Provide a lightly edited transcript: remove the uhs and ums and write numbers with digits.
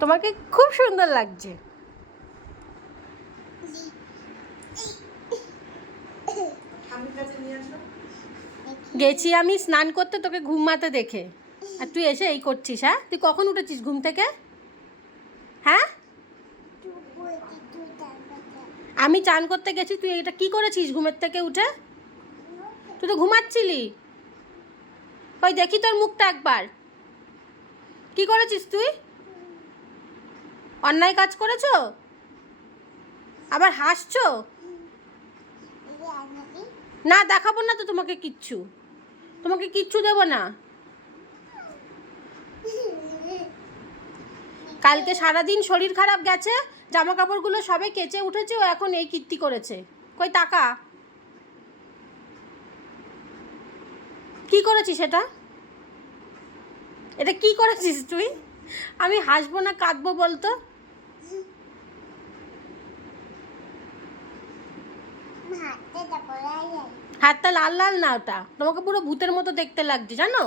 তোমাকে খুব সুন্দর লাগছে। গেছি আমি স্নান করতে তোকে ঘুমাতে দেখে, আর তুই এসে এই করছিস। হ্যাঁ, তুই কখন উঠেছিস ঘুম থেকে? হ্যাঁ, আমি চান করতে গেছি, তুই এটা কি করেছিস ঘুমের থেকে উঠে? তুই তো ঘুমাচ্ছিলি। ওই দেখি তোর মুখটা একবার, কি করেছিস তুই? অন্যায় কাজ করেছো? আবার হাসছো? না, দেখাবো না তো তোমাকে কিচ্ছু, তোমাকে কিচ্ছু দেবো না। কালকে সারাদিন শরীর খারাপ গেছে, জামা কাপড়গুলো সবে কেচে উঠেছে, ও এখন এই কীর্তি করেছে। কই টাকা, কি করেছিস এটা? এটা কি করেছিস তুই? আমি হাসবো না কাঁদবো বলতো? হাতটা লাল লাল না, ওটা তোমাকে পুরো ভূতের মতো দেখতে লাগছে জানো।